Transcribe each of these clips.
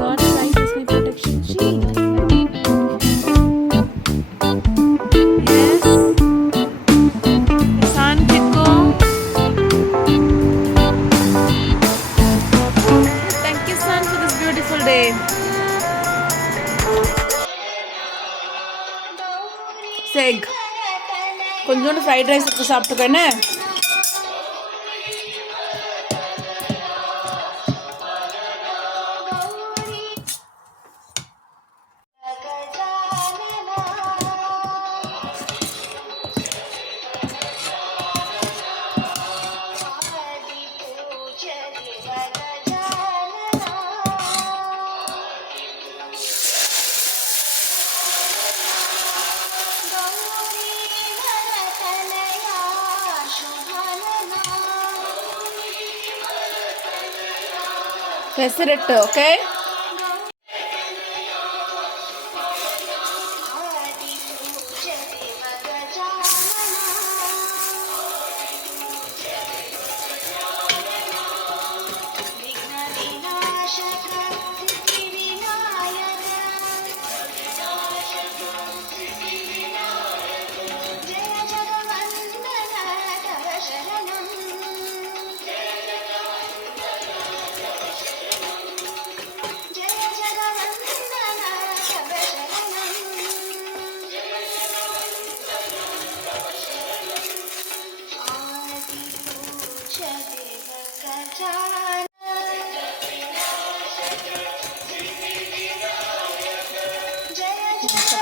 God's light is my protection shield. Yes. Sun Kiko. Thank you, Sun, for this beautiful day. Seg. கொஞ்சோண்டு fried rice எடுத்து சாப்பிட்டுக்கோ என்ன. பெசரட்டு, ஓகே.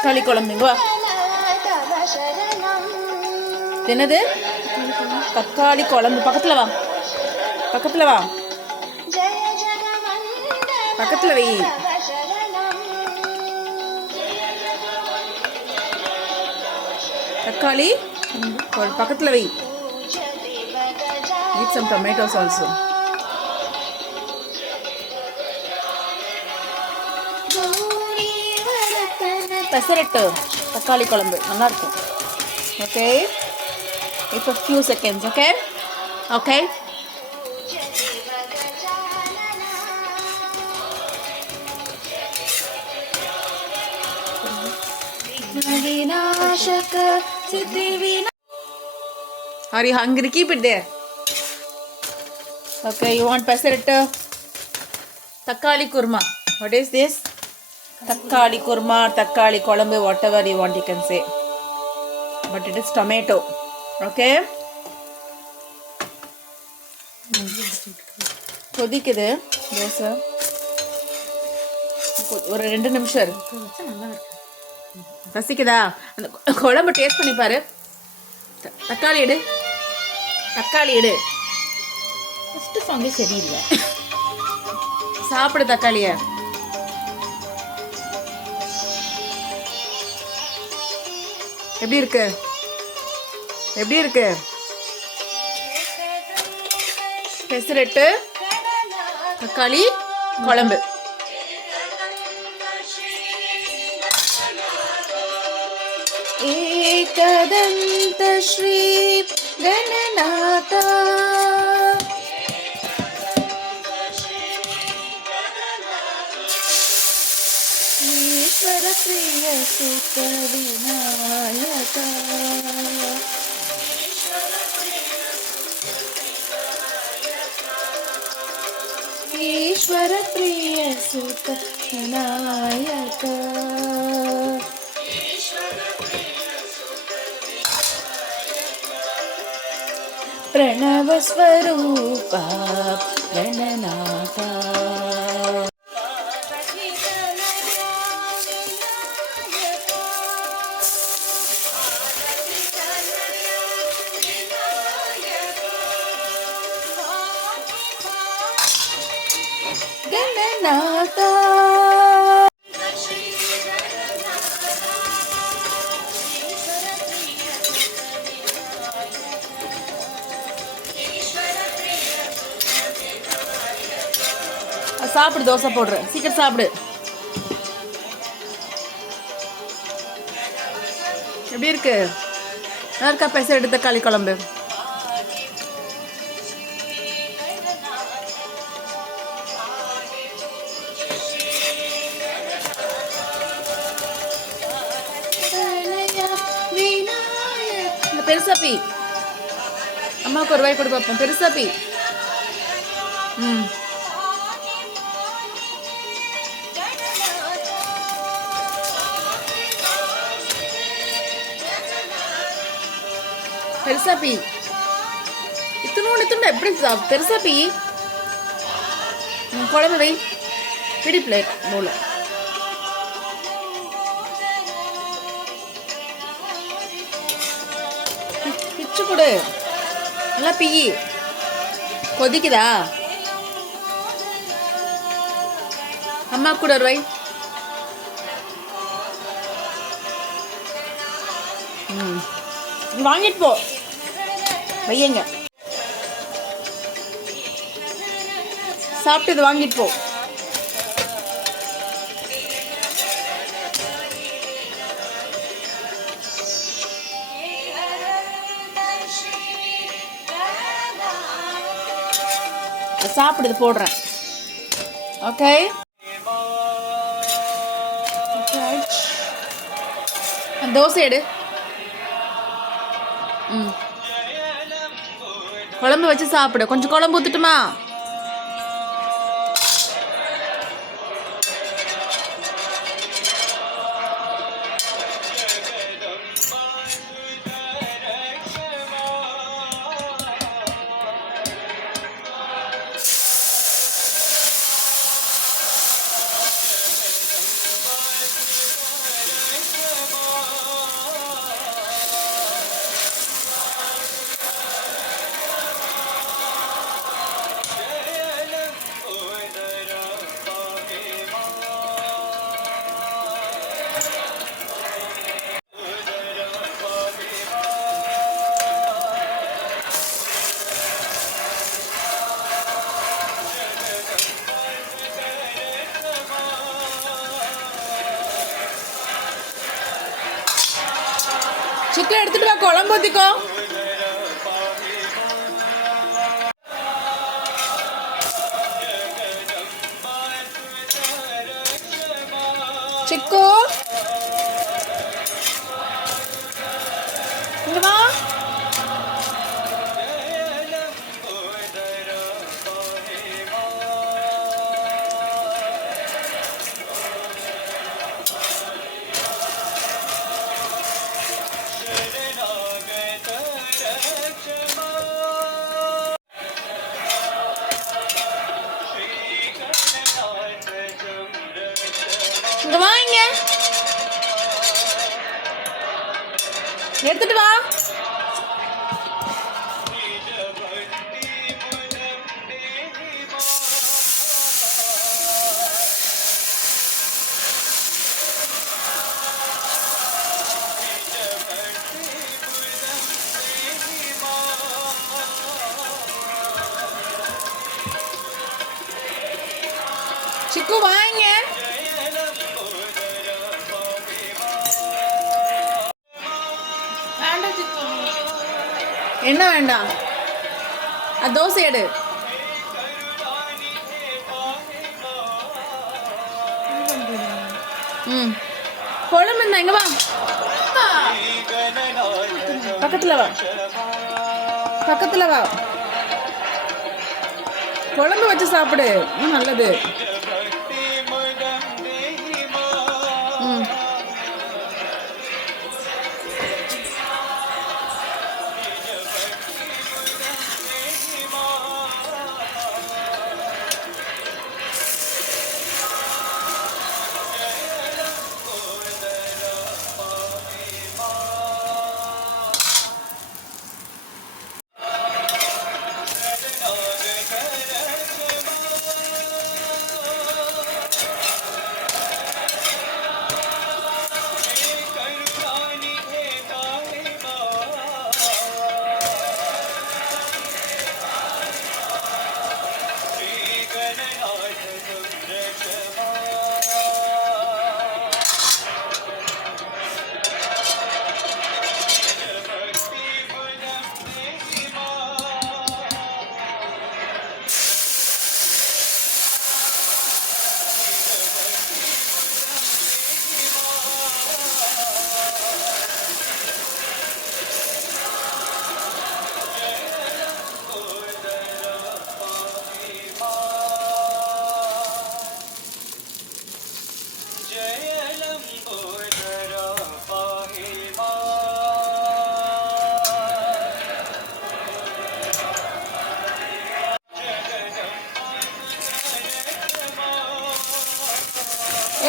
தக்காளி குழம்புங்க. என்னது தக்காளி குழம்பு? பக்கத்துல வா, பக்கத்துல வா, பக்கத்துல வை. தக்காளி பக்கத்துல வை. Eat some tomatoes also. Pesarattu தக்காளி குழம்பு நல்லா இருக்கும். ஓகே, இப்போ few seconds. Okay okay. Are you hungry? Keep it there. Okay, you want pesarattu தக்காளி குருமா. What is this? தக்காளி குருமா, தக்காளி குழம்பு, whatever you want you can say, but it is tomato. Okay, கொதிக்குது தோசை. ஒரு 2 நிமிஷம் இருக்கு. ரசிக்குதா? அந்த குழம்பு டேஸ்ட் பண்ணி பாரு. தக்காளி எடு, தக்காளி எடு. ஃபஸ்ட்டு சாங்கே சரியில்லை. சாப்பிடு தக்காளியை. எப்படி இருக்கு? எப்படி இருக்கு? பெசரட்டு தக்காளி குழம்பு. ஏகதந்த ஸ்ரீ கணநாதா ஈஸ்வர பிரிய சுத விநாயகா ஈஸ்வர பிரிய சுத விநாயகா प्रणव स्वरूपा गणनाथा गणनाथा சாப்பிடு. தோசை போடுறேன், சீக்கிரம் சாப்பிடு. எப்படி இருக்கு? நல்லா இருக்கா? பெசரட்டு தக்காளி குழம்பு. பெருசா பீ. அம்மாவுக்கு ஒரு வாய் கொடு பார்ப்போம். பெருசா பீ. ம். பெருசா பீ. இத்தனோண்டு எப்படி பெருசா பீ. குழம்பு வை. பிடி பிளேட் மூளை. பிச்சு கொடு. நல்லா பியி. கொதிக்குதா? அம்மா கூட ஒரு வை. வாங்கிட்டு போ. வையங்க. சாப்பிட்டு வாங்கிட்டு போ. சாப்பிடுது போடுறேன். ஓகே. தோசை எடு. குழம்பு வச்சு சாப்பிடு. கொஞ்சம் குழம்பு ஊத்துட்டுமா? சிக்கன் எடுத்துட்டு வா. குழம்பு ஊத்திக்கோ. சிக்கு இங்க வா. இங்க வாங்க. எடுத்துட்டு வா. சிக்கு வாங்க. என்ன வேண்டாம்? தோசை எடு. குழம்பு இருந்தா இங்க வா. பக்கத்துல வா. பக்கத்துல வா. குழம்பு வச்சு சாப்பிடு. நல்லது.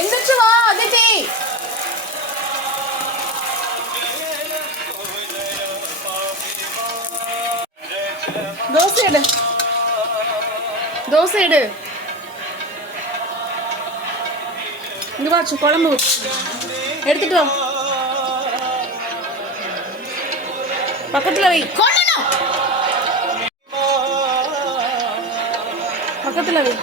எந்திரிச்சு வா அதித்தி. தோசை எடு, தோசை எடு. இங்க வாச்சு குழம்பு எடுத்துட்டு வா. பக்கத்துல வை, பக்கத்துல வை.